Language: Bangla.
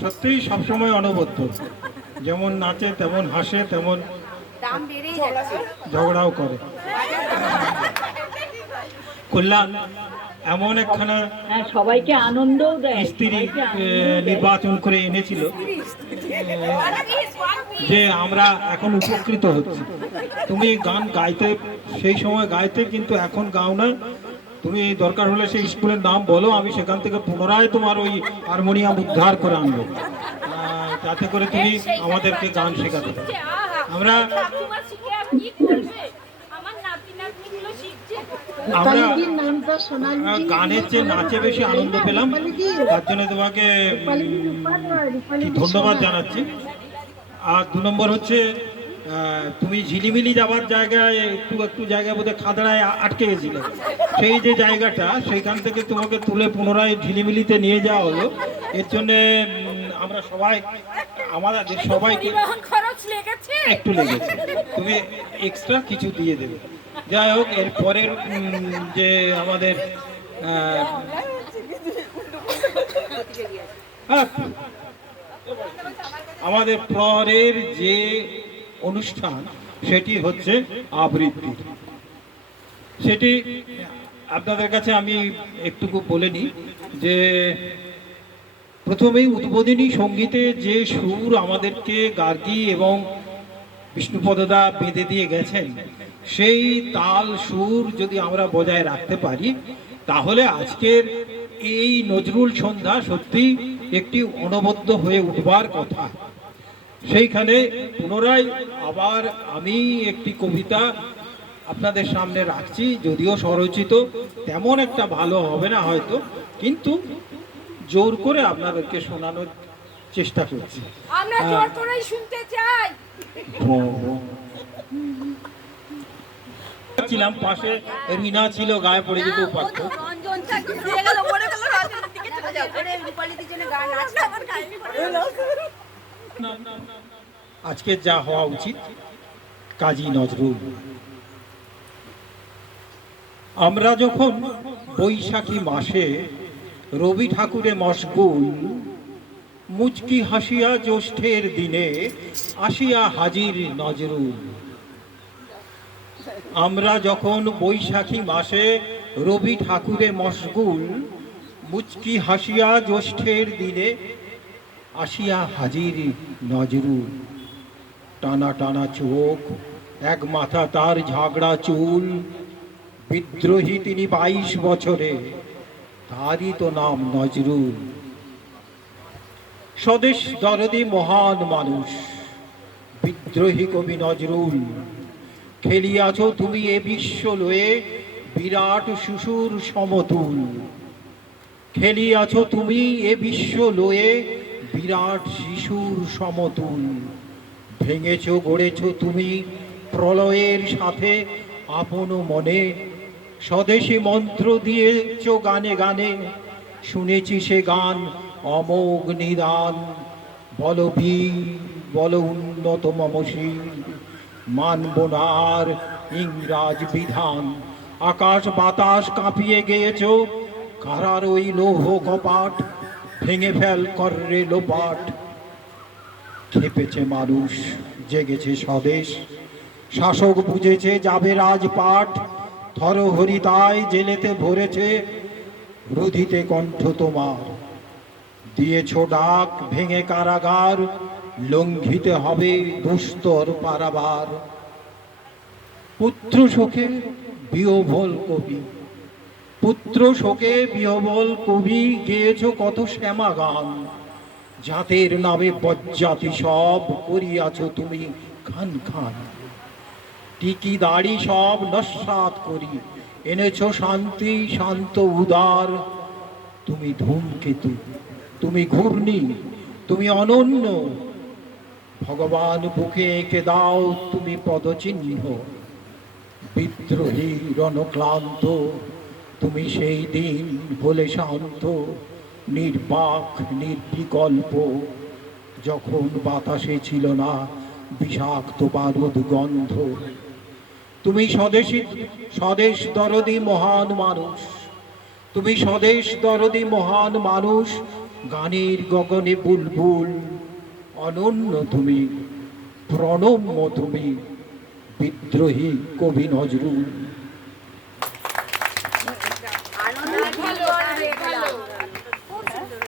সত্যিই সবসময় অনবদ্য। যেমন নাচে তেমন হাসে তেমন ঝগড়াও করে। কল্যাণ এমন একখানা হ্যাঁ সবাইকে আনন্দও দেয়। স্ত্রী। নির্বাচন করে এনেছিল। যে আমরা এখন উপকৃত হচ্ছি। তুমি গান গাইতে সেই সময় গাইতে কিন্তু এখন গাও না। তুমি দরকার হলে সেই স্কুলের নাম বলো আমি সেখান থেকে পুনরায় তোমার ওই হারমোনিয়াম উদ্ধার করে আনব। যাতে করে তুমি আমাদেরকে গান শেখাতে পারো। আমরা আমার গানের চেয়ে নাচে বেশি আনন্দ পেলাম। তার জন্য তোমাকে ধন্যবাদ জানাচ্ছি। আর দু নম্বর হচ্ছে তুমি ঝিলিমিলি যাওয়ার জায়গায় একটু একটু জায়গায় বোধহয় খাদড়ায় আটকে গেছিলে। সেই যে জায়গাটা সেইখান থেকে তোমাকে তুলে পুনরায় ঝিলিমিলিতে নিয়ে যাওয়া হলো। এর জন্যে আমরা সবাই আমাদের সবাইকে একটু লেগেছে। তুমি এক্সট্রা কিছু দিয়ে দেবে। যাই হোক এর পরের যে আমাদের আমাদের পরের যে অনুষ্ঠান, সেটি হচ্ছে আবৃত্তি। সেটি আপনাদের কাছে আমি একটুকু বলে নিই যে, প্রথমেই উদ্বোধনী সঙ্গীতে যে সুর আমাদেরকে গার্গী এবং বিষ্ণুপদদা বেঁধে দিয়ে গেছেন, সেই তাল সুর যদি আমরা বজায় রাখতে পারি, তাহলে আজকের এই নজরুল সন্ধ্যা সত্যি একটি অনবদ্য হয়ে উঠবার কথা। সেইখানে পুনরায় আবার আমি একটি কবিতা আপনাদের সামনে রাখছি যদিও স্বরচিত তেমন একটা ভালো হবে না হয়তো কিন্তু জোর করে আপনাদেরকে শোনানোর চেষ্টা করছি। আমরা জোর করেই শুনতে চাই। ছিলাম পাশে রিনা ছিল গায়ে পড়ে যেতে পারতো রূপালীদির জন্য গান আজকে যা হওয়া উচিত, কাজী নজরুল। আমরা যখন বৈশাখী মাসে রবি ঠাকুরে মশগুল, মুচকি হাসিয়া জ্যৈষ্ঠের দিনে আসিয়া হাজির নজরুল। আমরা যখন বৈশাখী মাসে রবি ঠাকুরে মশগুল, মুচকি হাসিয়া জ্যৈষ্ঠের দিনে আসিয়া হাজির নজরুল টানা টানা চোখ, এক মাথা তার ঝাগড়া চুল। বিদ্রোহী তিনি বাইশ বছরে, তারই তো নাম নজরুল স্বদেশ দরদি মহান মানুষ, বিদ্রোহী কবি নজরুল। খেলিয়াছ তুমি এ বিশ্ব লয়ে বিরাট শিশুর সমতুল। খেলিয়াছ তুমি এ বিশ্ব লয়ে বিরাট শিশুর সমতুল। ভেঙেছ, গড়েছ তুমি প্রলয়ের সাথে আপন মনে। স্বদেশী মন্ত্র দিয়েছ গানে গানে। শুনেছি সে গান অমোঘ নিদান। বল বল উন্নত মমশীল। মানব না ইংরাজ বিধান। আকাশ বাতাস কাঁপিয়ে গিয়েছ। কারার ওই লৌহ কপাট ভেঙে ফেল কররে লোপাট। খেপেছে মানুষ, জেগেছে স্বদেশ। শাসক বুঝেছে যাবে রাজপাট। থরহরি তাই জেলেতে ভরেছে, রুধিতে কণ্ঠ তোমার। দিয়েছ ডাক, ভেঙে কারাগার, লঙ্ঘিতে হবে দুস্তর পারাবার। পুত্র শোকে বিহবল কবি। পুত্র শোকে বিহবল কবি গেয়েছ কত শ্যামা গান জাতের নামে বজ্জাতি সব করিয়াছ তুমি খান খান। টিকি দাড়ি সব নস্বাত করি, এনেছ শান্তি, শান্ত উদার। তুমি ধূমকেতু, তুমি ঘূর্ণি, তুমি অনন্য। ভগবান বুকে এঁকে দাও তুমি পদচিহ্ন। বিদ্রোহী, রণক্লান্ত তুমি সেই দিন বলে শান্ত, নির্বাক, নির্বিকল্প। যখন বাতাসে ছিল না বিষাক্ত বারুদ গন্ধ, তুমি স্বদেশী, স্বদেশ দরদি মহান মানুষ। তুমি স্বদেশ দরদি মহান মানুষ, গানের গগনে বুলবুল। অনন্য তুমি, প্রণম্য তুমি, বিদ্রোহী কবি নজরুল।